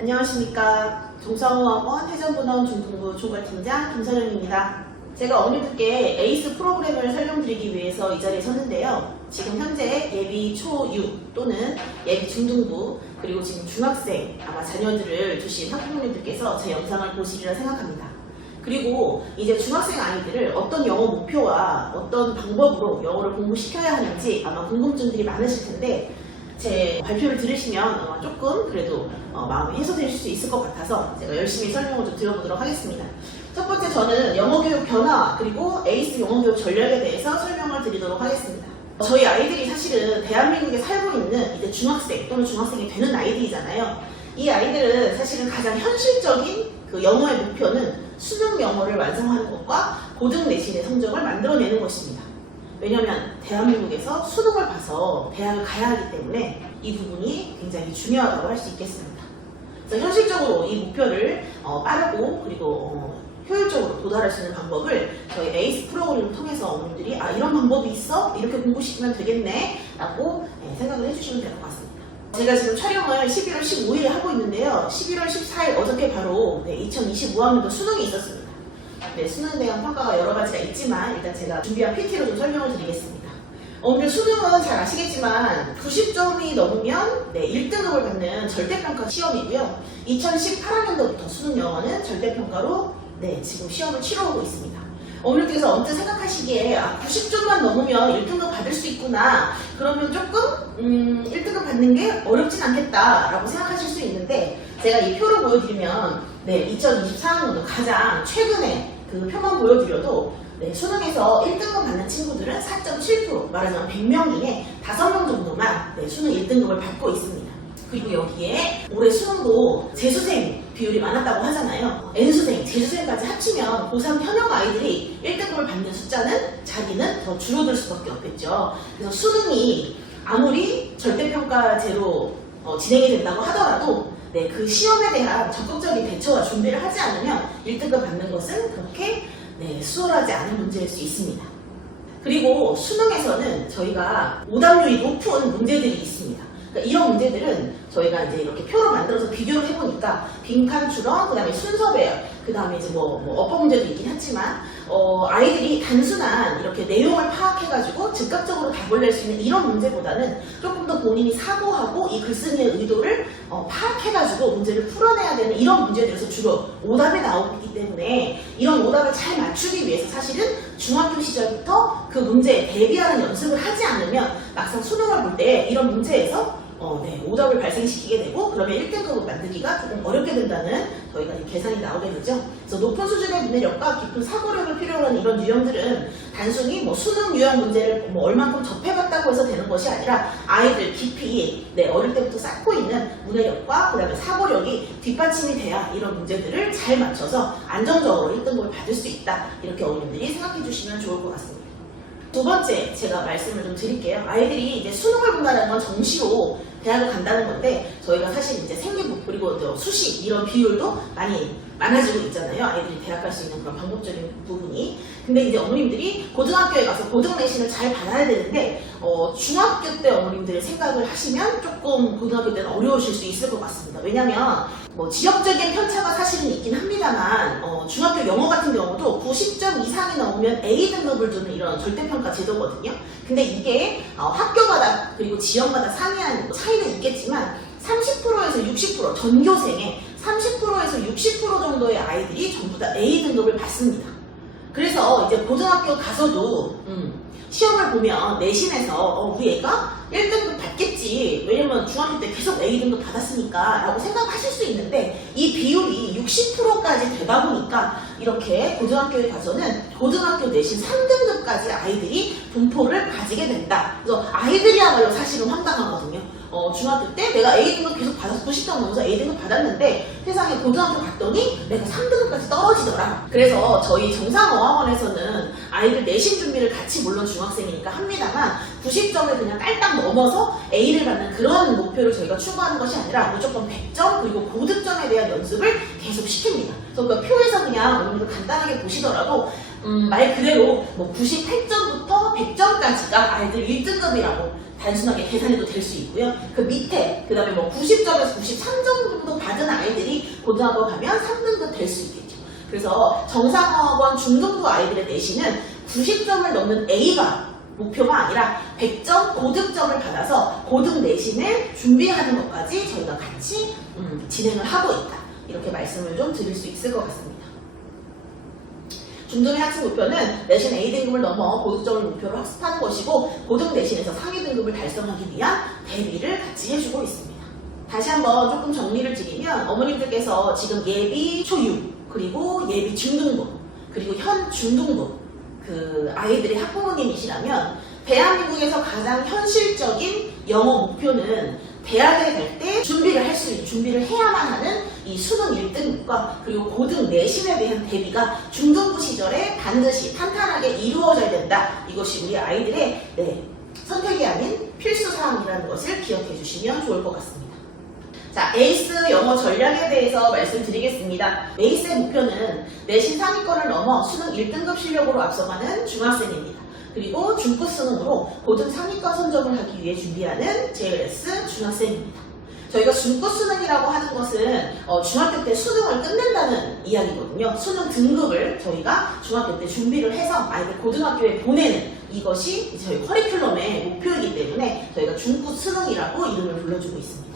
안녕하십니까. 동성어학원 해전본원 중등부 총괄팀장 김선영입니다. 제가 어머님들께 에이스 프로그램을 설명드리기 위해서 이 자리에 섰는데요. 지금 현재 예비 초6 또는 예비 중등부 그리고 지금 중학생 아마 자녀들을 두신 학부모님들께서 제 영상을 보시리라 생각합니다. 그리고 이제 중학생 아이들을 어떤 영어 목표와 어떤 방법으로 영어를 공부시켜야 하는지 아마 궁금증들이 많으실 텐데 제 발표를 들으시면 조금 그래도 마음이 해소되실 수 있을 것 같아서 제가 열심히 설명을 좀 드려보도록 하겠습니다. 첫 번째 저는 영어교육 변화 그리고 에이스 영어교육 전략에 대해서 설명을 드리도록 하겠습니다. 저희 아이들이 사실은 대한민국에 살고 있는 이제 중학생 또는 중학생이 되는 아이들이잖아요. 이 아이들은 사실은 가장 현실적인 그 영어의 목표는 수능 영어를 완성하는 것과 고등 내신의 성적을 만들어내는 것입니다. 왜냐하면 대한민국에서 수능을 봐서 대학을 가야 하기 때문에 이 부분이 굉장히 중요하다고 할 수 있겠습니다. 그래서 현실적으로 이 목표를 빠르고 그리고 효율적으로 도달할 수 있는 방법을 저희 에이스 프로그램을 통해서 어머님들이 이런 방법이 있어? 이렇게 공부시키면 되겠네? 라고 생각을 해주시면 될 것 같습니다. 제가 지금 촬영을 11월 15일에 하고 있는데요. 11월 14일 어저께 바로 2025학년도 수능이 있었습니다. 수능에 대한 평가가 여러 가지가 있지만 일단 제가 준비한 PT로 좀 설명을 드리겠습니다. 오늘 수능은 잘 아시겠지만 90점이 넘으면 1등급을 받는 절대평가 시험이고요. 2018학년도부터 수능 영어는 절대평가로 지금 시험을 치러오고 있습니다. 어머님께서 언뜻 생각하시기에 90점만 넘으면 1등급 받을 수 있구나. 그러면 조금 1등급 받는 게 어렵진 않겠다 라고 생각하실 수 있는데 제가 이 표를 보여드리면 2024학년도 가장 최근에 그 표만 보여드려도 수능에서 1등급 받는 친구들은 4.7% 말하자면 100명 중에 5명 정도만 수능 1등급을 받고 있습니다. 그리고 여기에 올해 수능도 재수생 비율이 많았다고 하잖아요. N수생, 재수생까지 합치면 고3 현역 아이들이 1등급을 받는 숫자는 자기는 더 줄어들 수밖에 없겠죠. 그래서 수능이 아무리 절대평가제로 진행이 된다고 하더라도 그 시험에 대한 적극적인 대처와 준비를 하지 않으면 1등급 받는 것은 그렇게 수월하지 않은 문제일 수 있습니다. 그리고 수능에서는 저희가 오답률이 높은 문제들이 있습니다. 그러니까 이런 문제들은 저희가 이제 이렇게 표로 만들어서 비교를 해보니까 빈칸 추론, 그 다음에 순서 배열, 그 다음에 이제 어법 문제도 있긴 하지만 아이들이 단순한 이렇게 내용을 파악해가지고 즉각적으로 답을 낼 수 있는 이런 문제보다는 조금 더 본인이 사고하고 이 글쓴이의 의도를 파악해가지고 문제를 풀어내야 되는 이런 문제들에서 주로 오답이 나오기 때문에 이런 오답을 잘 맞추기 위해서 사실은 중학교 시절부터 그 문제에 대비하는 연습을 하지 않으면 막상 수능을 볼 때 이런 문제에서 오답을 발생시키게 되고 그러면 1등급을 만들기가 조금 어렵게 된다는 저희가 계산이 나오게 되죠. 그래서 높은 수준의 문해력과 깊은 사고력을 필요로 하는 이런 유형들은 단순히 수능 유형 문제를 얼만큼 접해봤다고 해서 되는 것이 아니라 아이들 깊이 어릴 때부터 쌓고 있는 문해력과 그 다음에 사고력이 뒷받침이 돼야 이런 문제들을 잘 맞춰서 안정적으로 1등급을 받을 수 있다. 이렇게 어머님들이 생각해 주시면 좋을 것 같습니다. 두 번째 제가 말씀을 좀 드릴게요. 아이들이 이제 수능을 본다는 건 정시로 대학을 간다는 건데 저희가 사실 이제 생기부 그리고 수시 이런 비율도 많아지고 있잖아요. 아이들이 대학 갈 수 있는 그런 방법적인 부분이. 근데 이제 어머님들이 고등학교에 가서 고등 내신을 잘 받아야 되는데 중학교 때 어머님들의 생각을 하시면 조금 고등학교 때는 어려우실 수 있을 것 같습니다. 왜냐면 지역적인 편차가 사실은 있긴 합니다만 중학교 영어 같은 경우도 90점 이상이 넘으면 A등급을 주는 이런 절대평가 제도거든요. 근데 이게 학교마다 그리고 지역마다 상이한 차이는 있겠지만 30%에서 60% 전교생의 30%에서 60% 정도의 아이들이 전부 다 A등급을 받습니다. 그래서 이제 고등학교 가서도 시험을 보면 내신에서 우리 애가 1등급 받겠지. 왜냐면 중학교 때 계속 A등급 받았으니까 라고 생각하실 수 있는데 이 비율이 60%까지 되다 보니까 이렇게 고등학교에 가서는 고등학교 내신 3등급까지 아이들이 분포를 가지게 된다. 그래서 아이들이야말로 사실은 황당하거든요. 중학교 때 내가 A등급 계속 받아서 90점 넘어서 A등급 받았는데 세상에 고등학교 갔더니 내가 3등급까지 떨어지더라. 그래서 저희 정상어학원에서는 아이들 내신 준비를 같이 물론 중학생이니까 합니다만 90점을 그냥 딸딱 넘어서 A를 받는 그런 목표를 저희가 추구하는 것이 아니라 무조건 100점 그리고 고득점에 대한 연습을 계속 시킵니다. 그래서 그 표에서 그냥 여러분들 간단하게 보시더라도 말 그대로 98점부터 100점까지가 아이들 1등급이라고 단순하게 계산해도 될 수 있고요. 그 밑에, 그 다음에 90점에서 93점 정도 받은 아이들 고등학교 가면 3등급 될 수 있겠죠. 그래서 정상어학원 중등부 아이들의 내신은 90점을 넘는 A가 목표가 아니라 100점 고득점을 받아서 고등 내신을 준비하는 것까지 저희가 같이 진행을 하고 있다. 이렇게 말씀을 좀 드릴 수 있을 것 같습니다. 중등의 학습 목표는 내신 A등급을 넘어 고득점을 목표로 학습하는 것이고 고등 내신에서 상위 등급을 달성하기 위한 대비를 같이 해주고 있습니다. 다시 한번 조금 정리를 드리면 어머님들께서 지금 예비 초6 그리고 예비 중등부 그리고 현 중등부 그 아이들의 학부모님이시라면 대한민국에서 가장 현실적인 영어 목표는 대학에 갈 때 준비를 할 수 있는, 준비를 해야만 하는 이 수능 1등급과 그리고 고등 내신에 대한 대비가 중등부 시절에 반드시 탄탄하게 이루어져야 된다. 이것이 우리 아이들의 선택이 아닌 필수 사항이라는 것을 기억해 주시면 좋을 것 같습니다. 자, 에이스 영어 전략에 대해서 말씀드리겠습니다. 에이스의 목표는 내신 상위권을 넘어 수능 1등급 실력으로 앞서가는 중학생입니다. 그리고 중급 수능으로 고등 상위권 선정을 하기 위해 준비하는 JLS 중학생입니다. 저희가 중급 수능이라고 하는 것은 중학교 때 수능을 끝낸다는 이야기거든요. 수능 등급을 저희가 중학교 때 준비를 해서 아이들 고등학교에 보내는 이것이 저희 커리큘럼의 목표이기 때문에 저희가 중급 수능이라고 이름을 불러주고 있습니다.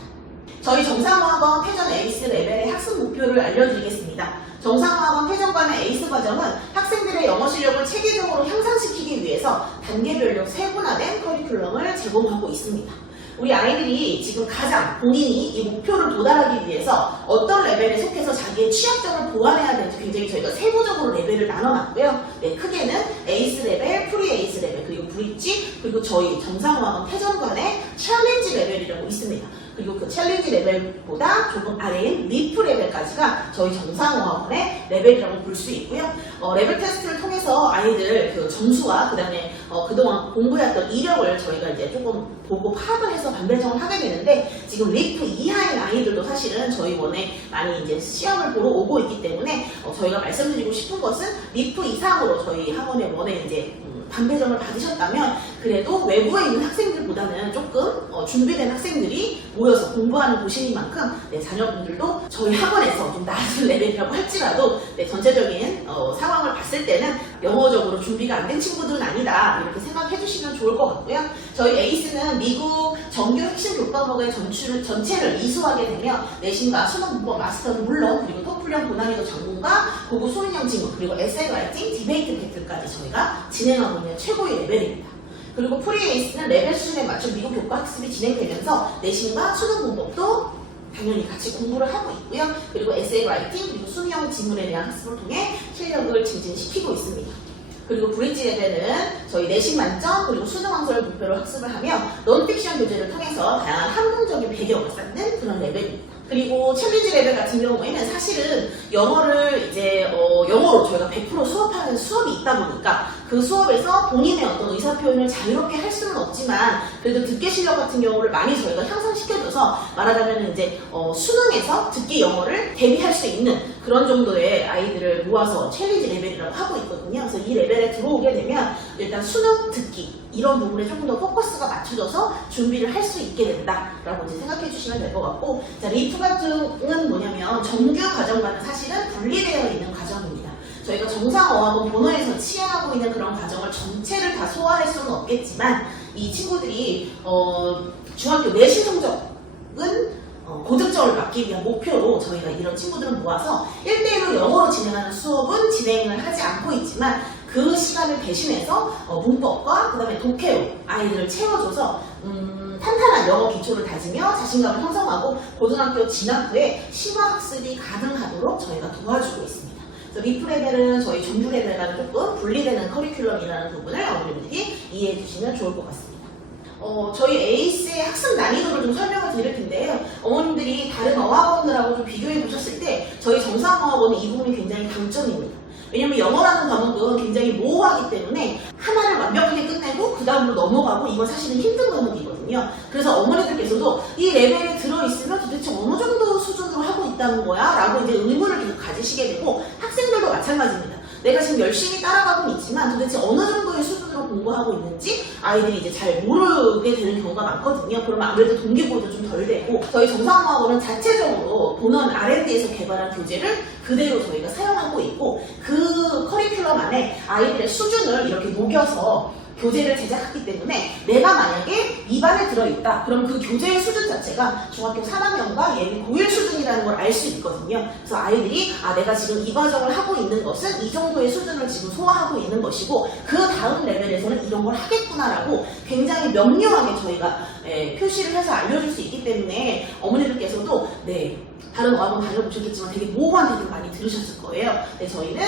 저희 정상어학원 패전 에이스 레벨의 학습 목표를 알려드리겠습니다. 정상어학원 패전반의 에이스 과정은 학생들의 영어 실력을 체계적으로 향상시키기 위해서 단계별로 세분화된 커리큘럼을 제공하고 있습니다. 우리 아이들이 지금 가장 본인이 이 목표를 도달하기 위해서 어떤 레벨에 속해서 자기의 취약점을 보완해야 되는지 굉장히 저희가 세부적으로 레벨을 나눠놨고요. 크게는 에이스 레벨, 프리 에이스 레벨, 그리고 브릿지, 그리고 저희 정상어학원 패전반의 챌린지 레벨이라고 있습니다. 그리고 그 챌린지 레벨보다 조금 아래인 리프 레벨까지가 저희 정상어학원의 레벨이라고 볼 수 있고요. 레벨 테스트를 통해서 아이들 그 점수와 그 다음에 그동안 공부했던 이력을 저희가 이제 조금 보고 파악을 해서 반배정을 하게 되는데 지금 리프 이하인 아이들도 사실은 저희 원에 많이 이제 시험을 보러 오고 있기 때문에 저희가 말씀드리고 싶은 것은 리프 이상으로 저희 학원의 원에 이제 반배정을 받으셨다면 그래도 외부에 있는 학생들보다는 조금 준비된 학생들이 모여서 공부하는 곳이니만큼 자녀분들도 저희 학원에서 좀 낮은 레벨이라고 할지라도 전체적인 상황을 봤을 때는 영어적으로 준비가 안 된 친구들은 아니다 이렇게 생각해 주시면 좋을 것 같고요. 저희 에이스는 미국 정규 핵심 교과목의 전체를 이수하게 되며 내신과 수능 문법 마스터는 물론 그리고 토플형 고난이도 전공과 고급 소리형 지문 그리고 에세이 라이팅, 디베이트 배틀까지 저희가 진행하고 있는 최고의 레벨입니다. 그리고 프리에이스는 레벨 수준에 맞춘 미국 교과 학습이 진행되면서 내신과 수능 문법도 당연히 같이 공부를 하고 있고요. 그리고 에세이 라이팅 그리고 수능 지문에 대한 학습을 통해 실력을 증진시키고 있습니다. 그리고 브릿지 레벨은 저희 내신 만점 그리고 수능 왕설을 목표로 학습을 하며 논픽션 교재를 통해서 다양한 학문적인 배경을 쌓는 그런 레벨입니다. 그리고 챌린지 레벨 같은 경우에는 사실은 영어를 이제 영어로 저희가 100% 수업하는 수업이 있다 보니까 그 수업에서 본인의 어떤 의사 표현을 자유롭게 할 수는 없지만 그래도 듣기 실력 같은 경우를 많이 저희가 향상시켜줘서 말하자면 이제 수능에서 듣기 영어를 대비할 수 있는 그런 정도의 아이들을 모아서 챌린지 레벨이라고 하고 있거든요. 그래서 이 레벨에 들어오게 되면 일단 수능 듣기 이런 부분에 조금 더 포커스가 맞춰져서 준비를 할 수 있게 된다라고 이제 생각해 주시면 될 것 같고, 자, 리프 과정은 뭐냐면 정규 과정과는 사실은 분리되어 있는 과정입니다. 저희가 정상어학원 본원에서 시행하고 있는 그런 과정을 전체를 다 소화할 수는 없겠지만 이 친구들이 중학교 내신 성적은 고득점을 받기 위한 목표로 저희가 이런 친구들을 모아서 1대1로 영어로 진행하는 수업은 진행을 하지 않고 있지만 그 시간을 대신해서 문법과 그 다음에 독해로 아이들을 채워줘서 탄탄한 영어 기초를 다지며 자신감을 형성하고 고등학교 진학 후에 심화학습이 가능하도록 저희가 도와주고 있습니다. 그래서 리프 레벨은 저희 전부 레벨과는 조금 분리되는 커리큘럼이라는 부분을 어머님들이 이해해 주시면 좋을 것 같습니다. 저희 에이스의 학습 난이도를 좀 설명을 드릴 텐데요. 어머님들이 다른 어학원들하고 좀 비교해 보셨을 때 저희 정상어학원은 이 부분이 굉장히 강점입니다. 왜냐면 영어라는 과목은 굉장히 모호하기 때문에 하나를 완벽하게 끝내고 그 다음으로 넘어가고 이건 사실은 힘든 과목이거든요. 그래서 어머니들께서도 이 레벨에 들어있으면 도대체 어느 정도 수준으로 하고 있다는 거야? 라고 이제 의문을 계속 가지시게 되고 학생들도 마찬가지입니다. 내가 지금 열심히 따라가고 있지만 도대체 어느 정도의 수준으로 공부하고 있는지 아이들이 이제 잘 모르게 되는 경우가 많거든요. 그러면 아무래도 동기부여도 좀 덜 되고, 저희 정상화학원은 자체적으로 본원 R&D에서 개발한 교재를 그대로 저희가 사용하고 있고, 그 커리큘럼 안에 아이들의 수준을 이렇게 녹여서 교재를 제작했기 때문에 내가 만약에 2반에 들어있다 그럼 그 교재의 수준 자체가 중학교 3학년과 예비 고1 수준이라는 걸 알 수 있거든요. 그래서 아이들이 내가 지금 이 과정을 하고 있는 것은 이 정도의 수준을 지금 소화하고 있는 것이고 그 다음 레벨에서는 이런 걸 하겠구나라고 굉장히 명료하게 저희가 표시를 해서 알려줄 수 있기 때문에 어머니들께서도 다른 어학원 다녀보셨겠지만 되게 모호한 얘기를 많이 들으셨을 거예요. 저희는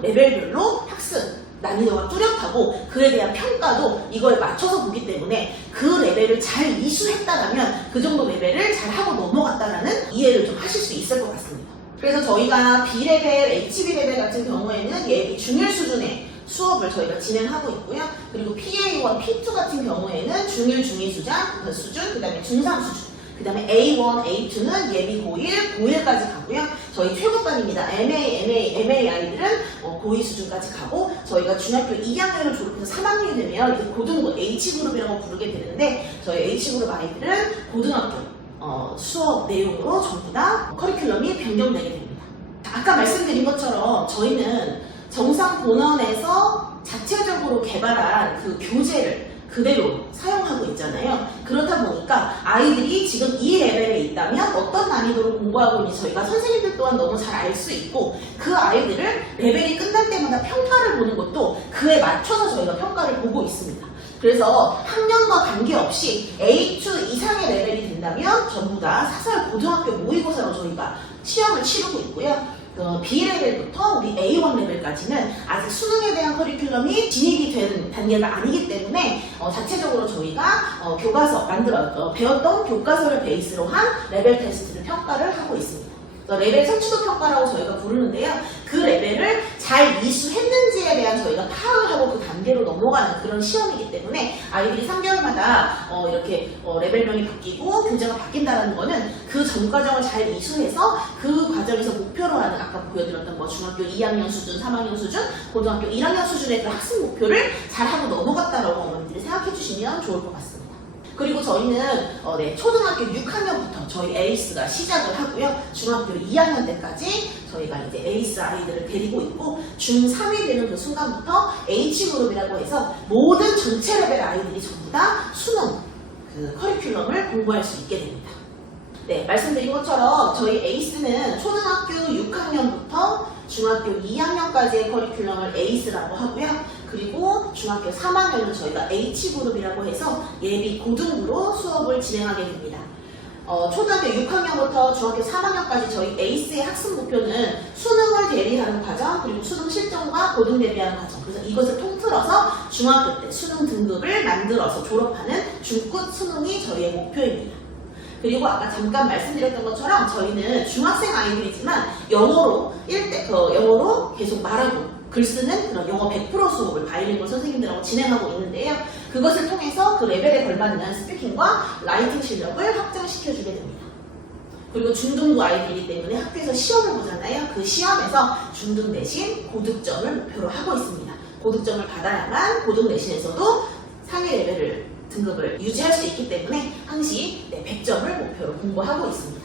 레벨별로 학습 난이도가 뚜렷하고 그에 대한 평가도 이거에 맞춰서 보기 때문에 그 레벨을 잘 이수했다라면 그 정도 레벨을 잘 하고 넘어갔다라는 이해를 좀 하실 수 있을 것 같습니다. 그래서 저희가 B레벨, HB레벨 같은 경우에는 예비 중일 수준의 수업을 저희가 진행하고 있고요. 그리고 PA1, P2 같은 경우에는 중일, 중위 수준, 그 다음에 중3 수준, 그 다음에 A1, A2는 예비 고1, 고1까지 가고요. 저희 최고반입니다. MA 아이들은 고2 수준까지 가고, 저희가 중학교 2학년을 졸업해서 3학년이 되면 이제 고등부 H그룹이라고 부르게 되는데, 저희 H그룹 아이들은 고등학교 수업 내용으로 전부 다 커리큘럼이 변경되게 됩니다. 아까 말씀드린 것처럼 저희는 정상 본원에서 자체적으로 개발한 그 교재를 그대로 사용하고 있잖아요. 그렇다 보니까 아이들이 지금 이 레벨에 있다면 어떤 난이도로 공부하고 있는지 저희가 선생님들 또한 너무 잘 알 수 있고, 그 아이들을 레벨이 끝날 때마다 평가를 보는 것도 그에 맞춰서 저희가 평가를 보고 있습니다. 그래서 학년과 관계없이 A2 이상의 레벨이 된다면 전부 다 사설 고등학교 모의고사로 저희가 시험을 치르고 있고요. B레벨부터 우리 A1 레벨까지는 아직 수능에 대한 커리큘럼이 진입이 된 단계가 아니기 때문에 자체적으로 저희가 교과서 배웠던 교과서를 베이스로 한 레벨 테스트를 평가를 하고 있습니다. 레벨 성취도 평가라고 저희가 부르는데요. 그 레벨을 잘 이수했는지에 대한 저희가 파악을 하고 그 단계로 넘어가는 그런 시험이기 때문에 아이들이 3개월마다 이렇게 레벨명이 바뀌고 교재가 바뀐다는 거는 그 전 과정을 잘 이수해서 그 과정에서 목표로 하는, 아까 보여드렸던 중학교 2학년 수준, 3학년 수준, 고등학교 1학년 수준의 그 학습 목표를 잘 하고 넘어갔다라고 어머니들이 생각해 주시면 좋을 것 같습니다. 그리고 저희는 초등학교 6학년부터 저희 에이스가 시작을 하고요. 중학교 2학년 때까지 저희가 이제 에이스 아이들을 데리고 있고, 중3이 되는 그 순간부터 H그룹이라고 해서 모든 전체 레벨 아이들이 전부 다 수능 그 커리큘럼을 공부할 수 있게 됩니다. 말씀드린 것처럼 저희 에이스는 초등학교 6학년부터 중학교 2학년까지의 커리큘럼을 에이스라고 하고요. 그리고 중학교 3학년은 저희가 H그룹이라고 해서 예비 고등부로 수업을 진행하게 됩니다. 초등학교 6학년부터 중학교 3학년까지 저희 에이스의 학습 목표는 수능을 대비하는 과정, 그리고 수능 실전과 고등 대비하는 과정, 그래서 이것을 통틀어서 중학교 때 수능 등급을 만들어서 졸업하는 중끝 수능이 저희의 목표입니다. 그리고 아까 잠깐 말씀드렸던 것처럼 저희는 중학생 아이들이지만 영어로 영어로 계속 말하고 글 쓰는 그런 영어 100% 수업을 바이링걸 선생님들하고 진행하고 있는데요. 그것을 통해서 그 레벨에 걸맞는 스피킹과 라이팅 실력을 확장시켜주게 됩니다. 그리고 중등부 아이들이기 때문에 학교에서 시험을 보잖아요. 그 시험에서 중등 내신 고득점을 목표로 하고 있습니다. 고득점을 받아야만 고등 내신에서도 상위 레벨을 등급을 유지할 수 있기 때문에 항시 100점을 목표로 공부하고 있습니다.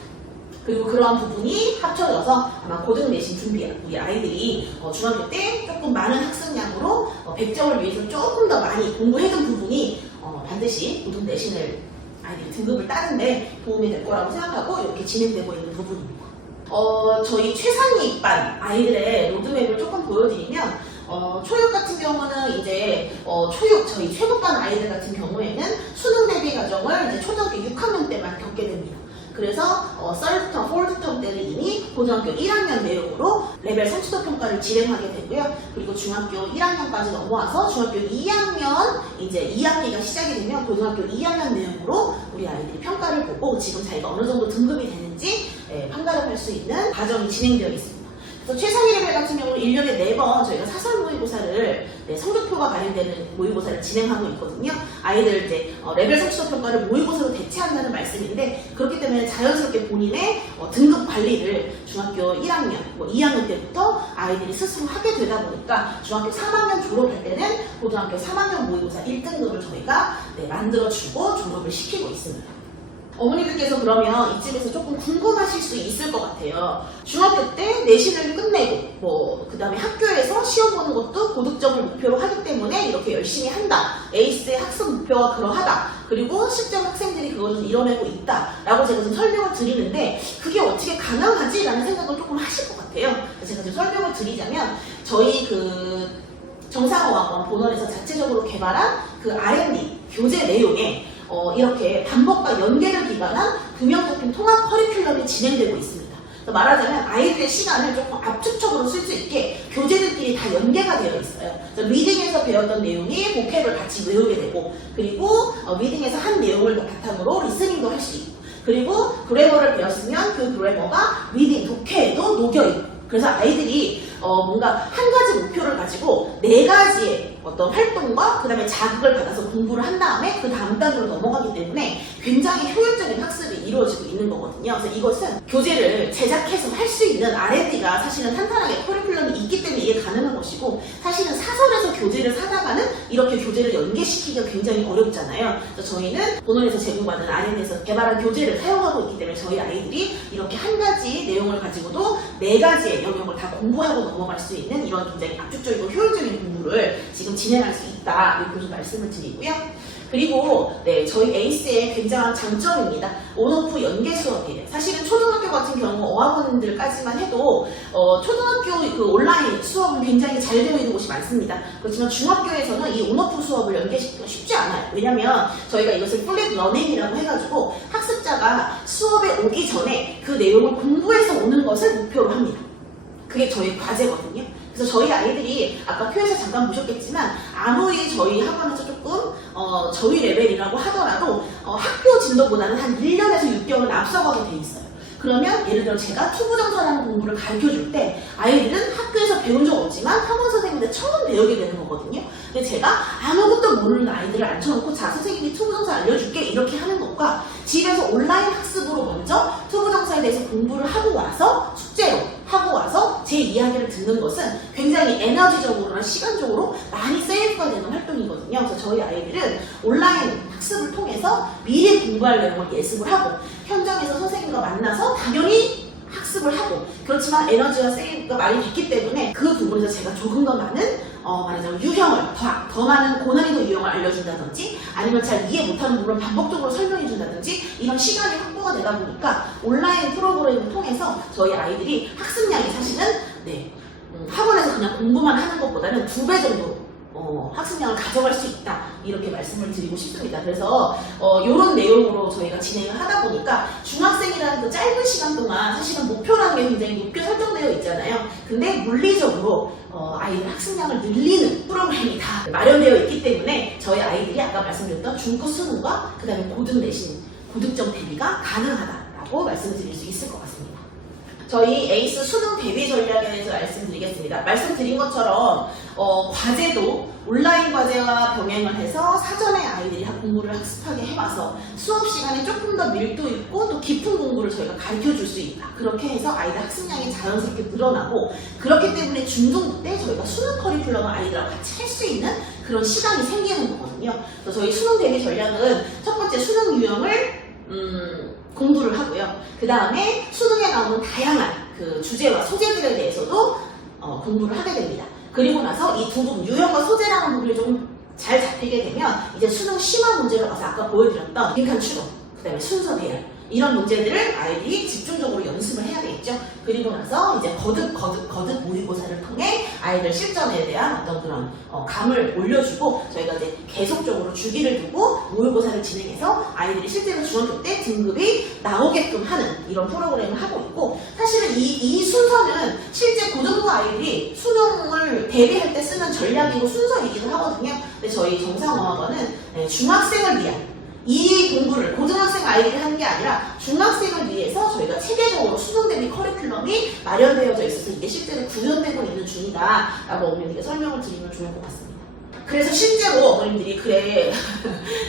그리고 그러한 부분이 합쳐져서 아마 고등 내신 준비한 우리 아이들이 중학교 때 조금 많은 학습량으로 100점을 위해서 조금 더 많이 공부해둔 부분이 반드시 고등 내신을 아이들이 등급을 따는데 도움이 될 거라고 생각하고 이렇게 진행되고 있는 부분입니다. 저희 최상위반 아이들의 로드맵을 조금 보여드리면 초육 같은 경우는 이제 초육 저희 최고반 아이들 같은 경우에는 수능 대비 과정을 이제 초등학교 6학년 때만 겪게 됩니다. 그래서 third term, fourth term 때는 이미 고등학교 1학년 내용으로 레벨 성취도 평가를 진행하게 되고요. 그리고 중학교 1학년까지 넘어와서 중학교 2학년 이제 2학기가 시작이 되면 고등학교 2학년 내용으로 우리 아이들이 평가를 보고 지금 자기가 어느 정도 등급이 되는지 판가름할 수 있는 과정이 진행되어 있습니다. 그래서 최상위 레벨 같은 경우는 1년에 4번 저희가 사설 모의고사를 성적표가 발행되는 모의고사를 진행하고 있거든요. 아이들 이제 레벨 성취도 평가를 모의고사로 대체한다는 말씀인데, 그렇기 때문에 자연스럽게 본인의 등급 관리를 중학교 1학년, 2학년 때부터 아이들이 스스로 하게 되다 보니까 중학교 3학년 졸업할 때는 고등학교 3학년 모의고사 1등급을 저희가 만들어주고 졸업을 시키고 있습니다. 어머니들께서 그러면 이쯤에서 조금 궁금하실 수 있을 것 같아요. 중학교 때 내신을 끝내고 그 다음에 학교에서 시험 보는 것도 고득점을 목표로 하기 때문에 이렇게 열심히 한다. 에이스의 학습 목표가 그러하다. 그리고 실제로 학생들이 그걸 좀 이뤄내고 있다 라고 제가 좀 설명을 드리는데, 그게 어떻게 가능하지? 라는 생각을 조금 하실 것 같아요. 제가 좀 설명을 드리자면, 저희 정상어학원 본원에서 자체적으로 개발한 그 R&D 교재 내용에 이렇게 반복과 연계를 기반한 구명조품 통합 커리큘럼이 진행되고 있습니다. 말하자면 아이들의 시간을 조금 압축적으로 쓸 수 있게 교재들끼리 다 연계가 되어 있어요. 리딩에서 배웠던 내용이 보캡을 같이 외우게 되고, 그리고 리딩에서 한 내용을 바탕으로 리스닝도 할 수 있고, 그리고 그래머를 배웠으면 그 그래머가 리딩, 독해에도 녹여있고, 그래서 아이들이 뭔가 한 가지 목표를 가지고 4가지의 어떤 활동과 그 다음에 자극을 받아서 공부를 한 다음에 그 다음 단계로 넘어가기 때문에 굉장히 효율적인 학습이 이루어지고 있는 거거든요. 그래서 이것은 교재를 제작해서 할 수 있는 R&D가 사실은 탄탄하게 커리큘럼이 있기 때문에 이게 가능한 것이고, 사실은 사설에서 교재를 사다가는 이렇게 교재를 연계시키기가 굉장히 어렵잖아요. 그래서 저희는 본원에서 제공받은 R&D에서 개발한 교재를 사용하고 있기 때문에 저희 아이들이 이렇게 한 가지 내용을 가지고도 4가지의 영역을 다 공부하고 넘어갈 수 있는 이런 굉장히 압축적이고 효율적인 공부를 지금 진행할 수 있다, 이렇게 좀 말씀을 드리고요. 그리고 저희 에이스의 굉장한 장점입니다. 온오프 연계 수업이에요. 사실은 초등학교 같은 경우 어학원들까지만 해도 초등학교 그 온라인 수업은 굉장히 잘 되어 있는 곳이 많습니다. 그렇지만 중학교에서는 이 온오프 수업을 연계시키기가 쉽지 않아요. 왜냐면 저희가 이것을 플랫 러닝이라고 해가지고 학습자가 수업에 오기 전에 그 내용을 공부해서 오는 것을 목표로 합니다. 그게 저희 과제거든요. 그래서 저희 아이들이 아까 표에서 잠깐 보셨겠지만, 아무리 저희 학원에서 조금 저희 레벨이라고 하더라도 학교 진도보다는 한 1년에서 6개월은 앞서가게 돼 있어요. 그러면 예를 들어 제가 투부정사라는 공부를 가르쳐줄 때 아이들은 학교에서 배운 적 없지만 학원 선생님한테 처음 배우게 되는 거거든요. 근데 제가 아무것도 모르는 아이들을 앉혀놓고, 자 선생님이 투부정사 알려줄게 이렇게 하는 것과 집에서 온라인 학습으로 먼저 투부정사에 대해서 공부를 하고 와서 숙제로 하고 와서 제 이야기를 듣는 것은 굉장히 에너지적으로나 시간적으로 많이 세이브가 되는 활동이거든요. 그래서 저희 아이들은 온라인 학습을 통해서 미리 공부할 내용을 예습을 하고, 현장에서 선생님과 만나서 당연히 학습을 하고, 그렇지만 에너지와 세이브가 많이 됐기 때문에 그 부분에서 제가 조금 더 많은 말하자면 유형을 더 많은 고난이도 유형을 알려준다든지, 아니면 잘 이해 못하는 부분을 반복적으로 설명해준다든지, 이런 시간이 확보가 되다 보니까 온라인 프로그램을 통해서 저희 아이들이 학습량이 사실은 학원에서 그냥 공부만 하는 것보다는 2배 정도 학습량을 가져갈 수 있다, 이렇게 말씀을 드리고 싶습니다. 그래서 이런 내용으로 저희가 진행을 하다 보니까 중학생이라는 그 짧은 시간 동안 사실은 목표라는 게 굉장히 높게 설정되어 있잖아요. 근데 물리적으로 아이들 학습량을 늘리는 프로그램이 다 마련되어 있기 때문에 저희 아이들이 아까 말씀드렸던 중급 수능과 그 다음에 고등 내신 고득점 대비가 가능하다라고 말씀드릴 수 있을 것 같습니다. 저희 에이스 수능 대비 전략에 대해서 말씀드리겠습니다. 말씀드린 것처럼 과제도 온라인 과제와 병행을 해서 사전에 아이들이 공부를 학습하게 해와서 수업 시간에 조금 더 밀도 있고 또 깊은 공부를 저희가 가르쳐 줄 수 있다. 그렇게 해서 아이들 학습량이 자연스럽게 늘어나고, 그렇기 때문에 중등부 때 저희가 수능 커리큘럼을 아이들하고 같이 할 수 있는 그런 시간이 생기는 거거든요. 그래서 저희 수능 대비 전략은 첫 번째 수능 유형을 공부를 하고요. 그 다음에 수능에 나오는 다양한 그 주제와 소재들에 대해서도 공부를 하게 됩니다. 그리고 나서 이 두 부분, 유형과 소재라는 부분이 좀 잘 잡히게 되면 이제 수능 심화 문제가 와서 아까 보여드렸던 빈칸 추론, 그 다음에 순서 대열, 이런 문제들을 아이들이 집중적으로 연습을 해야 되겠죠. 그리고 나서 이제 거듭 모의고사를 통해 아이들 실전에 대한 어떤 그런 감을 올려주고, 저희가 이제 계속적으로 주기를 두고 모의고사를 진행해서 아이들이 실제로 중학교 때 등급이 나오게끔 하는 이런 프로그램을 하고 있고, 사실은 이 순서는 실제 고등부 아이들이 수능을 대비할 때 쓰는 전략이고 순서이기도 하거든요. 근데 저희 정상어학원은 중학생을 위한 이 공부를 고등학생 아이들이 하는 게 아니라 중학생을 위해서 저희가 체계적으로 수능 대비 커리큘럼이 마련되어져 있어서 이게 실제로 구현되고 있는 중이다 라고 어머님께 설명을 드리면 좋을 것 같습니다. 그래서 실제로 어머님들이 그래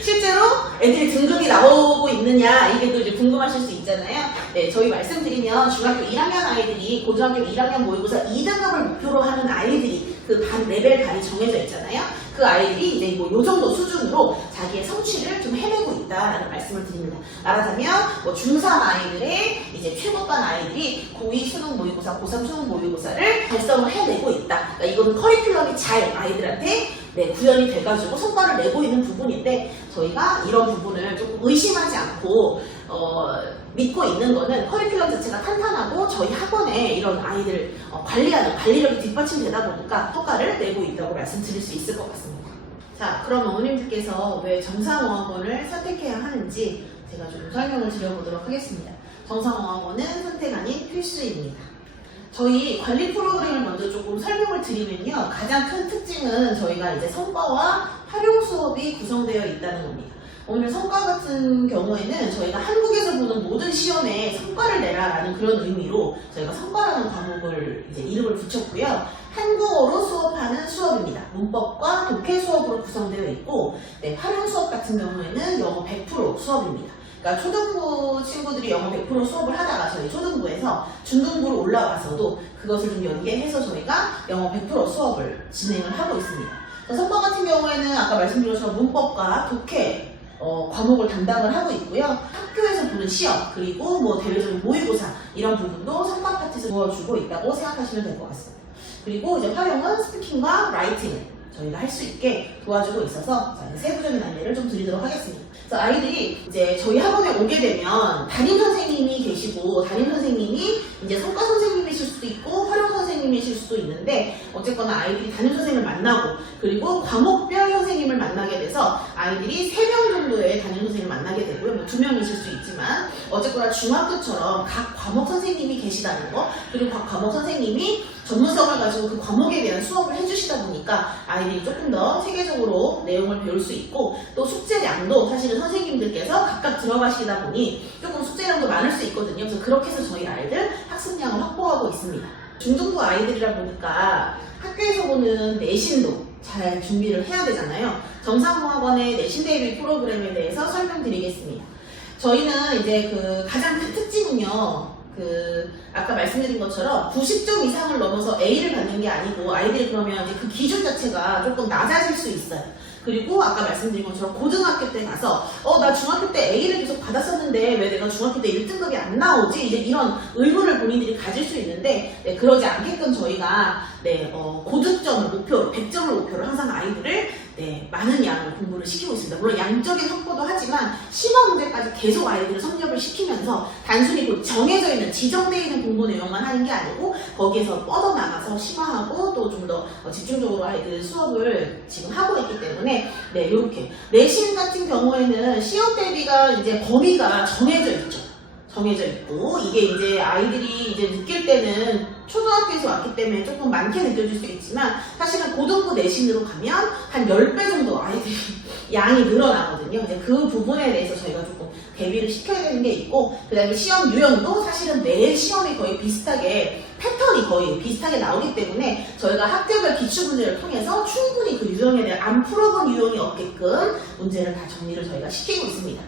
실제로 애들이 등급이 나오고 있느냐 이게 또 이제 궁금하실 수 있잖아요. 네, 저희 말씀드리면 중학교 1학년 아이들이 고등학교 1학년 모의고사 2등급을 목표로 하는 아이들이 그 반 레벨 반이 정해져 있잖아요. 그 아이들이 이제 뭐 요 정도 수준으로 자기의 성취를 좀 해내고 있다라는 말씀을 드립니다. 말하자면 뭐 중3 아이들의 이제 최고반 아이들이 고2 수능 모의고사, 고3 수능 모의고사를 달성을 해내고 있다. 그러니까 이거는 커리큘럼이 잘 아이들한테 구현이 돼가지고 성과를 내고 있는 부분인데 저희가 이런 부분을 조금 의심하지 않고 믿고 있는 거는 커리큘럼 자체가 탄탄하고 저희 학원에 이런 아이들 관리하는 관리력이 뒷받침되다 보니까 성과를 내고 있다고 말씀드릴 수 있을 것 같습니다. 자, 그럼 어머님들께서 왜 정상어학원을 선택해야 하는지 제가 좀 설명을 드려보도록 하겠습니다. 정상어학원은 선택 아닌 필수입니다. 저희 관리 프로그램을 먼저 조금 설명을 드리면요. 가장 큰 특징은 저희가 이제 성과와 활용 수업이 구성되어 있다는 겁니다. 오늘 성과 같은 경우에는 저희가 한국에서 보는 모든 시험에 성과를 내라라는 그런 의미로 저희가 성과라는 과목을 이제 이름을 붙였고요. 한국어로 수업하는 수업입니다. 문법과 독해 수업으로 구성되어 있고, 활용 수업 같은 경우에는 영어 100% 수업입니다. 그러니까 초등부 친구들이 영어 100% 수업을 하다가 저희 초등부에서 중등부로 올라와서도 그것을 좀 연계해서 저희가 영어 100% 수업을 진행을 하고 있습니다. 성과 같은 경우에는 아까 말씀드린 것처럼 문법과 독해 과목을 담당을 하고 있고요. 학교에서 보는 시험 그리고 뭐 대외적인 모의고사 이런 부분도 성과 파트에서 도와주고 있다고 생각하시면 될 것 같습니다. 그리고 이제 활용은 스피킹과 라이팅을 저희가 할 수 있게 도와주고 있어서 세부적인 안내를 좀 드리도록 하겠습니다. 그래서 아이들이 이제 저희 학원에 오게 되면 담임 선생님이 계시고 담임 선생님이 이제 성과 선생님이실 수도 있고 활용 선생님이실 수도 있는데 어쨌거나 아이들이 담임 선생님을 만나고 그리고 과목별 선생님을 만나게 돼서 아이들이 3명 정도의 담임 선생님을 만나게 되고요. 뭐 2명이실 수 있지만 어쨌거나 중학교처럼 각 과목 선생님이 계시다는 거 그리고 각 과목 선생님이 전문성을 가지고 그 과목에 대한 수업을 해주시다 보니까 아이들이 조금 더 체계적으로 내용을 배울 수 있고 또 숙제량도 사실은 선생님들께서 각각 들어가시다 보니 조금 숙제량도 많을 수 있거든요. 그래서 그렇게 해서 저희 아이들 학습량을 확보하고 있습니다. 중등부 아이들이라 보니까 학교에서 보는 내신도 잘 준비를 해야 되잖아요. 정상어학원의 내신 대비 프로그램에 대해서 설명드리겠습니다. 저희는 이제 그 가장 큰 특징은요. 아까 말씀드린 것처럼 90점 이상을 넘어서 A를 받는 게 아니고 아이들이 그러면 이제 그 기준 자체가 조금 낮아질 수 있어요. 그리고 아까 말씀드린 것처럼 고등학교 때 가서 나 중학교 때 A를 계속 받았었는데 왜 내가 중학교 때 1등급이 안 나오지? 이제 이런 의문을 본인들이 가질 수 있는데 그러지 않게끔 저희가 고득점을 목표로 100점을 목표로 항상 아이들을 많은 양을 공부를 시키고 있습니다. 물론 양적인 확보도 하지만 심화 문제까지 계속 아이들을 섭렵을 시키면서 단순히 그 정해져 있는 지정되어 있는 공부 내용만 하는 게 아니고 거기에서 뻗어나가서 심화하고 또 좀 더 집중적으로 아이들 수업을 지금 하고 있기 때문에 이렇게 내신 같은 경우에는 시험 대비가 이제 범위가 정해져 있죠. 정해져 있고 이게 이제 아이들이 이제 느낄 때는 초등학교에서 왔기 때문에 조금 많게 느껴질 수 있지만 사실은 고등부 내신으로 가면 한 10배 정도 아이들이 양이 늘어나거든요. 이제 그 부분에 대해서 저희가 조금 대비를 시켜야 되는 게 있고 그 다음에 시험 유형도 사실은 매일 시험이 거의 비슷하게 패턴이 거의 비슷하게 나오기 때문에 저희가 학교별 기출문제를 통해서 충분히 그 유형에 대한 안 풀어본 유형이 없게끔 문제를 다 정리를 저희가 시키고 있습니다.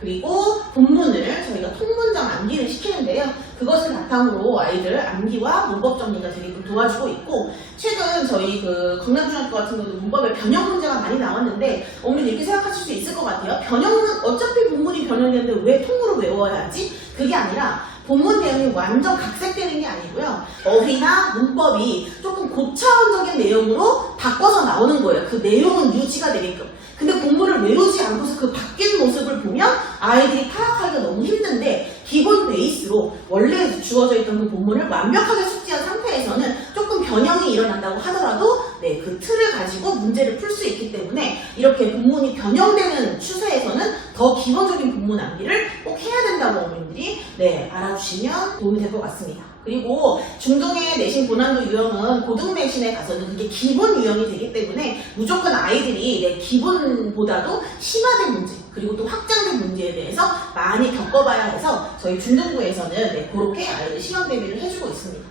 그리고 본문을 저희가 통문장 암기를 시키는데요. 그것을 바탕으로 아이들 암기와 문법 정리가 되게끔 도와주고 있고 최근 저희 그 강남중학교 같은 경우도 문법에 변형 문제가 많이 나왔는데 어머니 이렇게 생각하실 수 있을 것 같아요. 변형은 어차피 본문이 변형되는데 왜 통으로 외워야 하지? 그게 아니라 본문 내용이 완전 각색되는 게 아니고요. 어휘나 문법이 조금 고차원적인 내용으로 바꿔서 나오는 거예요. 그 내용은 유지가 되게끔. 근데 본문을 외우지 않고서 그 바뀐 모습을 보면 아이들이 파악하기가 너무 힘든데 기본 베이스로 원래 주어져 있던 그 본문을 완벽하게 숙지한 상태에서는 조금 변형이 일어난다고 하더라도 그 틀을 가지고 문제를 풀 수 있기 때문에 이렇게 본문이 변형되는 추세에서는 더 기본적인 본문 암기를 꼭 해야 된다고 어머님들이 알아주시면 도움이 될 것 같습니다. 그리고 중등의 내신 고난도 유형은 고등 내신에 가서는 그게 기본 유형이 되기 때문에 무조건 아이들이 기본보다도 심화된 문제 그리고 또 확장된 문제에 대해서 많이 겪어봐야 해서 저희 중등부에서는 그렇게 아이들 시험 대비를 해주고 있습니다.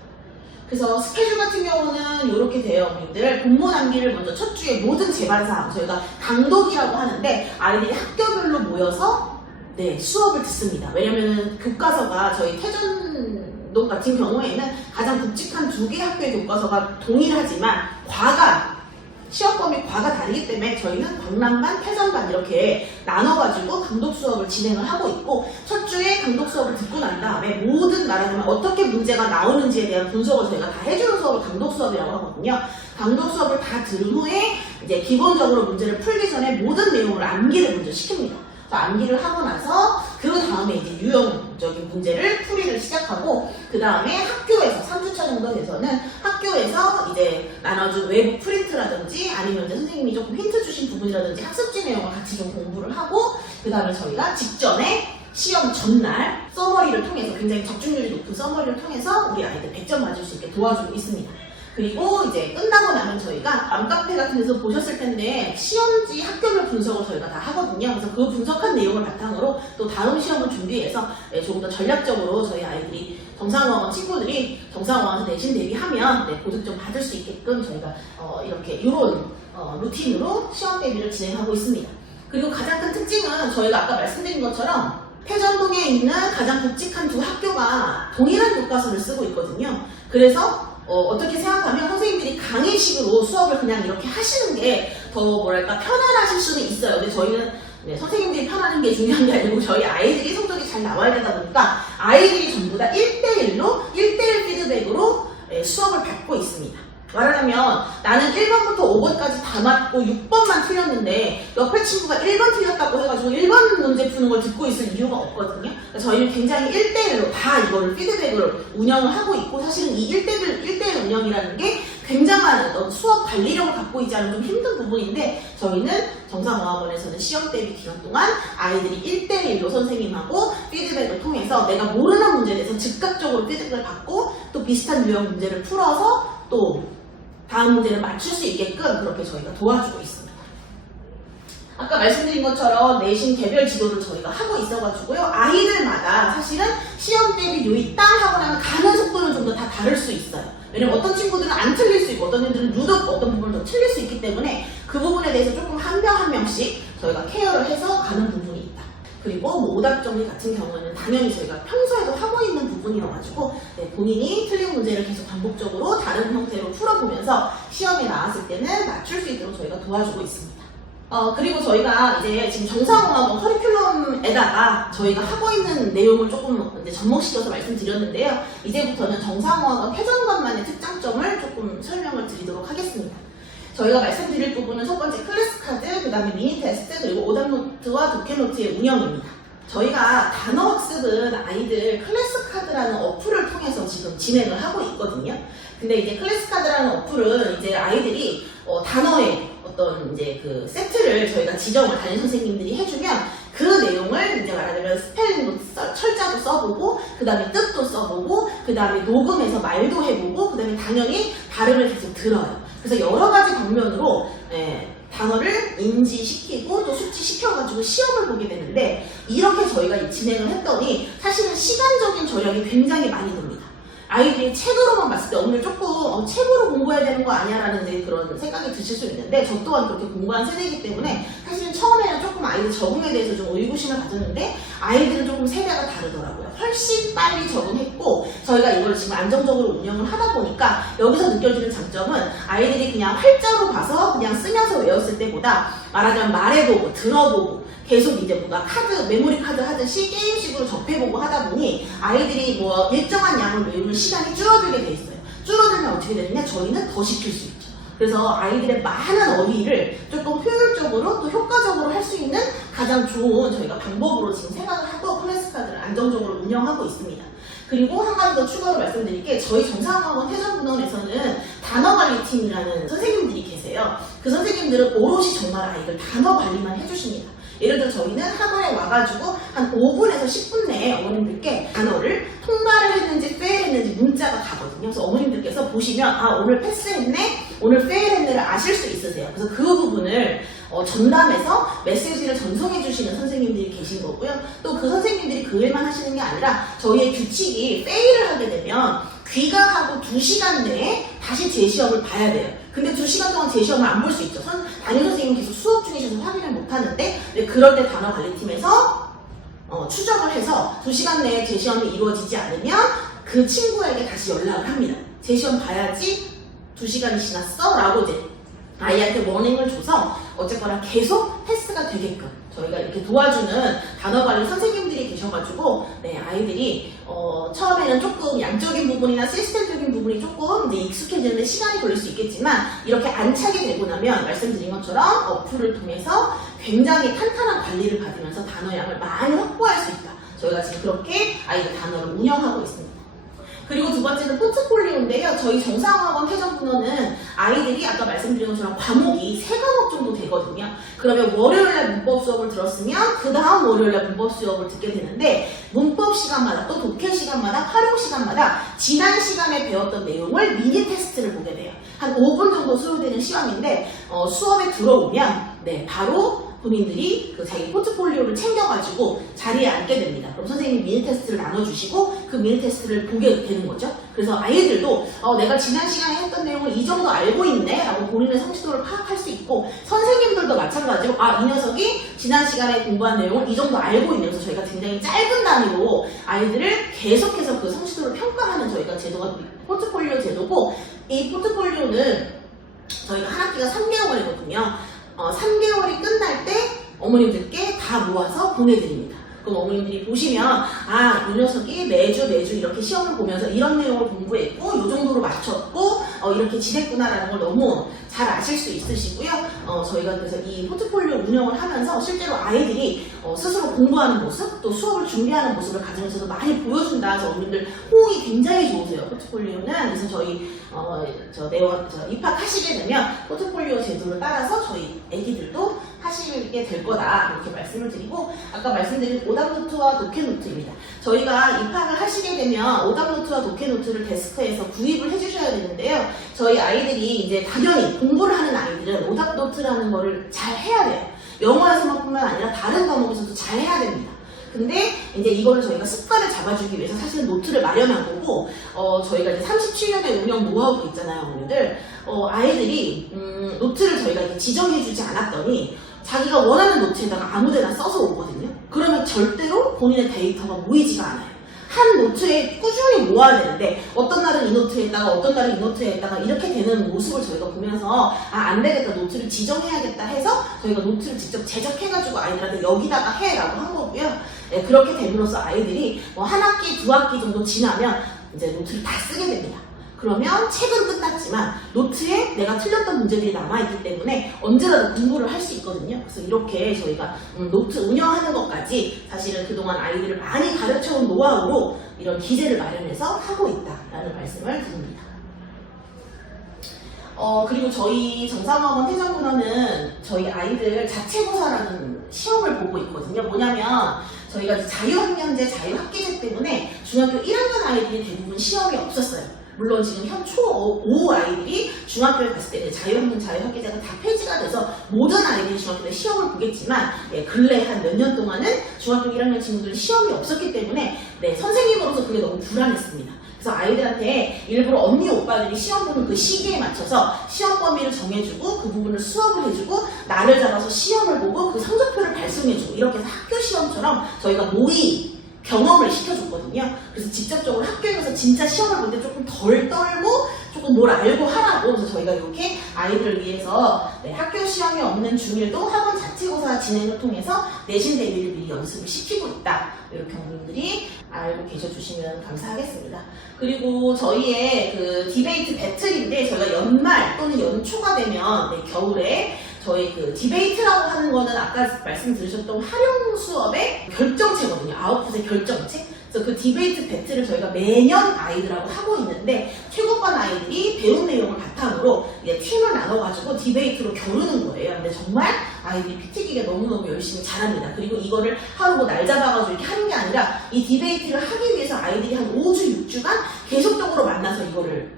그래서 스케줄 같은 경우는 이렇게 돼요. 어머님들 본문 암기를 먼저 첫 주에 모든 제반사항 저희가 강독이라고 하는데 아이들이 학교별로 모여서 수업을 듣습니다. 왜냐면 교과서가 저희 태전동 같은 경우에는 가장 굵직한 2개 학교의 교과서가 동일하지만 시험범위 과가 다르기 때문에 저희는 광남반, 태전반 이렇게 나눠가지고 강독 수업을 진행을 하고 있고 첫 주에 강독 수업을 듣고 난 다음에 모든 말하자면 어떻게 문제가 나오는지에 대한 분석을 저희가 다 해주는 수업을 강독 수업이라고 하거든요. 강독 수업을 다 들은 후에 이제 기본적으로 문제를 풀기 전에 모든 내용을 암기를 먼저 시킵니다. 암기를 하고 나서 그 다음에 이제 유형적인 문제를 풀이를 시작하고 그 다음에 학교에서 3주차 정도 돼서는 학교에서 이제 나눠준 외부 프린트라든지 아니면 이제 선생님이 조금 힌트 주신 부분이라든지 학습지 내용을 같이 좀 공부를 하고 그 다음에 저희가 직전에 시험 전날 서머리를 통해서 굉장히 적중률이 높은 서머리를 통해서 우리 아이들 100점 맞을 수 있게 도와주고 있습니다. 그리고 이제 끝나고 나면 저희가 맘카페 같은 데서 보셨을 텐데 시험지 학교별 분석을 저희가 다 하거든요. 그래서 그 분석한 내용을 바탕으로 또 다음 시험을 준비해서 조금 더 전략적으로 저희 아이들이 정상화원 친구들이 정상화원에서 내신 대비하면 고득점 받을 수 있게끔 저희가 이렇게 이런 루틴으로 시험 대비를 진행하고 있습니다. 그리고 가장 큰 특징은 저희가 아까 말씀드린 것처럼 태전동에 있는 가장 굵직한 2 학교가 동일한 교과서를 쓰고 있거든요. 그래서 어떻게 생각하면 선생님들이 강의식으로 수업을 그냥 이렇게 하시는 게 더 편안하실 수는 있어요. 근데 저희는 선생님들이 편하는 게 중요한 게 아니고 저희 아이들이 성적이 잘 나와야 되다 보니까 아이들이 전부 다 1대1로 1대1 피드백으로 수업을 받고 있습니다. 말하자면 나는 1번부터 5번까지 다 맞고 6번만 틀렸는데 옆에 친구가 1번 틀렸다고 해가지고 1번 문제 푸는 걸 듣고 있을 이유가 없거든요. 그러니까 저희는 굉장히 1대1로 다 이거를 피드백을 운영을 하고 있고 사실은 이 1대1 운영이라는 게 굉장한 어떤 수업 관리력을 갖고 있지 않은 좀 힘든 부분인데 저희는 정상어학원에서는 시험 대비 기간 동안 아이들이 1대1로 선생님하고 피드백을 통해서 내가 모르는 문제에 대해서 즉각적으로 피드백을 받고 또 비슷한 유형 문제를 풀어서 또 다음 문제를 맞출 수 있게끔 그렇게 저희가 도와주고 있습니다. 아까 말씀드린 것처럼 내신 개별 지도를 저희가 하고 있어가지고요. 아이들마다 사실은 시험 대비 요이 땅 하고 나면 가는 속도는 좀 더 다 다를 수 있어요. 왜냐면 어떤 친구들은 안 틀릴 수 있고 어떤 애들은 유독 어떤 부분을 더 틀릴 수 있기 때문에 그 부분에 대해서 조금 한 명 한 명씩 저희가 케어를 해서 가는 부분이 있다. 그리고 오답 정리 같은 경우는 당연히 저희가 평소에도 하고 있는 부분이어가지고 본인이 틀린 문제를 계속 반복적으로 다른 형태로 풀어보면서 시험에 나왔을 때는 맞출 수 있도록 저희가 도와주고 있습니다. 그리고 저희가 이제 지금 정상어학원 커리큘럼에다가 저희가 하고 있는 내용을 조금 이제 접목시켜서 말씀드렸는데요. 이제부터는 정상어학원 회전관만의 특장점을 조금 설명을 드리도록 하겠습니다. 저희가 말씀드릴 부분은 첫 번째 클래스 카드, 그 다음에 미니 테스트, 그리고 오답노트와 독해노트의 운영입니다. 저희가 단어 학습은 아이들 클래스 카드라는 어플을 통해서 지금 진행을 하고 있거든요. 근데 이제 클래스 카드라는 어플은 이제 아이들이 단어의 어떤 이제 그 세트를 저희가 지정을 담임 선생님들이 해주면 그 내용을 이제 말하자면 스펠링도 철자도 써보고 그 다음에 뜻도 써보고 그 다음에 녹음해서 말도 해보고 그 다음에 당연히 발음을 계속 들어요. 그래서 여러 가지 방면으로 단어를 인지시키고 또 숙지시켜가지고 시험을 보게 되는데 이렇게 저희가 진행을 했더니 사실은 시간적인 절약이 굉장히 많이 듭니다. 아이들이 책으로만 봤을 때 오늘 조금 책으로 공부해야 되는 거 아니야 라는 그런 생각이 드실 수 있는데 저 또한 그렇게 공부한 세대이기 때문에 사실은 처음에는 조금 아이들 적응에 대해서 좀 의구심을 가졌는데 아이들은 조금 세대가 다르더라고요. 훨씬 빨리 적응했고 저희가 이걸 지금 안정적으로 운영을 하다 보니까 여기서 느껴지는 장점은 아이들이 그냥 활자로 봐서 그냥 쓰면서 외웠을 때보다 말하자면 말해보고 들어보고 계속 이제 뭔가 메모리 카드 하듯이 게임식으로 접해보고 하다 보니 아이들이 뭐 일정한 양을 외우는 시간이 줄어들게 돼 있어요. 줄어들면 어떻게 되느냐? 저희는 더 시킬 수 있죠. 그래서 아이들의 많은 어휘를 조금 효율적으로 또 효과적으로 할 수 있는 가장 좋은 저희가 방법으로 지금 생각을 하고 클래스 카드를 안정적으로 운영하고 있습니다. 그리고 한 가지 더 추가로 말씀드릴 게 저희 정상학원 회전분원에서는 단어관리팀이라는 선생님들이 계세요. 그 선생님들은 오롯이 정말 아이들 단어 관리만 해주십니다. 예를 들어 저희는 학원에 와가지고 한 5분에서 10분 내에 어머님들께 단어를 통과를 했는지 페일했는지 문자가 가거든요. 그래서 어머님들께서 보시면 아 오늘 패스했네, 오늘 페일했네를 아실 수 있으세요. 그래서 그 부분을 전담해서 메시지를 전송해 주시는 선생님들이 계신 거고요. 또 그 선생님들이 그 일만 하시는 게 아니라 저희의 규칙이 페일을 하게 되면 귀가하고 2시간 내에 다시 재시험을 봐야 돼요. 근데 2시간 동안 재시험을 안 볼 수 있죠. 담임 선생님 계속 수업 중이셔서 확인을 못 하는데 그럴 때 단어관리팀에서 추적을 해서 2시간 내에 재시험이 이루어지지 않으면 그 친구에게 다시 연락을 합니다. 재시험 봐야지 2시간이 지났어? 라고 이제 아이한테 워닝을 줘서 어쨌거나 계속 패스가 되게끔 저희가 이렇게 도와주는 단어관리 선생님들이 계셔가지고 아이들이 처음에는 조금 양적인 부분이나 시스템적인 부분이 조금 이제 익숙해지는데 시간이 걸릴 수 있겠지만 이렇게 안착이 되고 나면 말씀드린 것처럼 어플을 통해서 굉장히 탄탄한 관리를 받으면서 단어량을 많이 확보할 수 있다. 저희가 지금 그렇게 아이들 단어를 운영하고 있습니다. 그리고 두 번째는 포트폴리오인데요. 저희 정상학원 회전분원은 아이들이 아까 말씀드린 것처럼 과목이 3과목 정도 되거든요. 그러면 월요일날 문법 수업을 들었으면 그 다음 월요일날 문법 수업을 듣게 되는데 문법 시간마다 또 독해 시간마다 활용 시간마다 지난 시간에 배웠던 내용을 미니 테스트를 보게 돼요. 한 5분 정도 소요되는 시간인데 수업에 들어오면 바로 본인들이 그 자기 포트폴리오를 챙겨가지고 자리에 앉게 됩니다. 그럼 선생님이 미니 테스트를 나눠주시고 그 미니 테스트를 보게 되는 거죠. 그래서 아이들도 내가 지난 시간에 했던 내용을 이 정도 알고 있네 라고 본인의 성취도를 파악할 수 있고 선생님들도 마찬가지로 이 녀석이 지난 시간에 공부한 내용을 이 정도 알고 있네. 그래서 저희가 굉장히 짧은 단위로 아이들을 계속해서 그 성취도를 평가하는 저희가 제도가 포트폴리오 제도고 이 포트폴리오는 저희가 한 학기가 3개월이거든요. 3개월이 끝날 때 어머님들께 다 모아서 보내드립니다. 그럼 어머님들이 보시면 이 녀석이 매주 이렇게 시험을 보면서 이런 내용을 공부했고 이 정도로 맞췄고 이렇게 지냈구나라는 걸 너무 잘 아실 수 있으시고요. 저희가 그래서 이 포트폴리오 운영을 하면서 실제로 아이들이 스스로 공부하는 모습 또 수업을 준비하는 모습을 가정에서도 많이 보여준다. 그래서 어머님들 호응이 굉장히 좋으세요. 포트폴리오는. 그래서 저희 입학하시게 되면 포트폴리오 제도를 따라서 저희 애기들도 하시게 될 거다 이렇게 말씀을 드리고 아까 말씀드린 오답노트와 독해노트입니다. 저희가 입학을 하시게 되면 오답노트와 독해노트를 데스크에서 구입을 해주셔야 되는데요. 저희 아이들이 이제 당연히 공부를 하는 아이들은 오답노트라는 거를 잘 해야 돼요. 영어에서만뿐만 아니라 다른 과목에서도 잘 해야 됩니다. 근데 이제 이거를 저희가 습관을 잡아주기 위해서 사실은 노트를 마련한 거고 저희가 이제 37년의 운영 노하우가 있잖아요, 어머니들. 아이들이 노트를 저희가 이렇게 지정해주지 않았더니 자기가 원하는 노트에다가 아무데나 써서 오거든요. 그러면 절대로 본인의 데이터가 모이지가 않아요. 한 노트에 꾸준히 모아야 되는데 어떤 날은 이 노트에다가 어떤 날은 이 노트에다가 이렇게 되는 모습을 저희가 보면서 안 되겠다, 노트를 지정해야겠다 해서 저희가 노트를 직접 제작해가지고 아이들한테 여기다가 해라고 한 거고요. 그렇게 됨으로써 아이들이 한 학기, 2학기 정도 지나면 이제 노트를 다 쓰게 됩니다. 그러면 책은 끝났지만 노트에 내가 틀렸던 문제들이 남아있기 때문에 언제라도 공부를 할 수 있거든요. 그래서 이렇게 저희가 노트 운영하는 것까지 사실은 그동안 아이들을 많이 가르쳐온 노하우로 이런 기재를 마련해서 하고 있다라는 말씀을 드립니다. 그리고 저희 정상학원 회전분원은 저희 아이들 자체고사라는 시험을 보고 있거든요. 뭐냐면 저희가 자유학년제, 자유학기제 때문에 중학교 1학년 아이들이 대부분 시험이 없었어요. 물론 지금 현 초5 아이들이 중학교에 갔을 때 자유학년, 자유학기제가 다 폐지가 돼서 모든 아이들이 중학교 때 시험을 보겠지만 근래 한 몇 년 동안은 중학교 1학년 친구들이 시험이 없었기 때문에 선생님으로서 그게 너무 불안했습니다. 그래서 아이들한테 일부러 언니, 오빠들이 시험 보는 그 시기에 맞춰서 시험 범위를 정해주고 그 부분을 수업을 해주고 날을 잡아서 시험을 보고 그 성적표를 발송해주고 이렇게 해서 학교 시험처럼 저희가 모의 경험을 시켜줬거든요. 그래서 직접적으로 학교에 가서 진짜 시험을 볼 때 조금 덜 떨고 조금 뭘 알고 하라고 그래서 저희가 이렇게 아이들을 위해서 학교 시험이 없는 중일도 학원 자체고사 진행을 통해서 내신 대비를 미리 연습을 시키고 있다. 이렇게 어머님들이 알고 계셔주시면 감사하겠습니다. 그리고 저희의 그 디베이트 배틀인데 저희가 연말 또는 연초가 되면 겨울에 저희 그 디베이트라고 하는 거는 아까 말씀 들으셨던 활용 수업의 결정체거든요. 아웃풋의 결정체. 그래서 그 디베이트 배틀을 저희가 매년 아이들하고 하고 있는데 최고반 아이들이 배운 내용을 바탕으로 이제 팀을 나눠가지고 디베이트로 겨루는 거예요. 근데 정말 아이들이 피 튀기게 너무너무 열심히 잘합니다. 그리고 이거를 하루 뭐 날 잡아가지고 이렇게 하는 게 아니라 이 디베이트를 하기 위해서 아이들이 한 5주, 6주간 계속적으로 만나서 이거를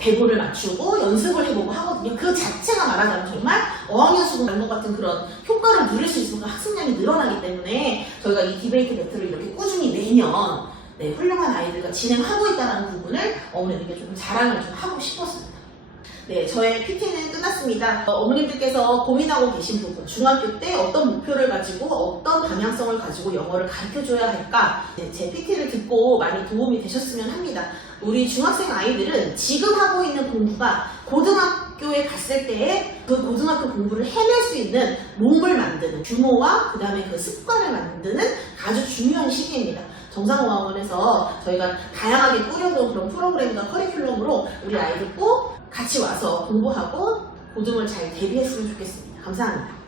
대본을 맞추고 연습을 해보고 하거든요. 그 자체가 말하자면 정말 어학연 수능 이런 것 같은 그런 효과를 누릴 수 있으면 학습량이 늘어나기 때문에 저희가 이 디베이트 배틀을 이렇게 꾸준히 매년 훌륭한 아이들과 진행하고 있다는 부분을 어머님들께 조금 자랑을 좀 하고 싶었습니다. 네, 저의 PT는 끝났습니다. 어머님들께서 고민하고 계신 부분, 중학교 때 어떤 목표를 가지고 어떤 방향성을 가지고 영어를 가르쳐줘야 할까? 제 PT를 듣고 많이 도움이 되셨으면 합니다. 우리 중학생 아이들은 지금 하고 있는 공부가 고등학교에 갔을 때에 그 고등학교 공부를 해낼 수 있는 몸을 만드는 규모와 그 다음에 그 습관을 만드는 아주 중요한 시기입니다. 정상어학원에서 저희가 다양하게 꾸려놓은 그런 프로그램과 커리큘럼으로 우리 아이들 꼭 같이 와서 공부하고 고등을 잘 대비했으면 좋겠습니다. 감사합니다.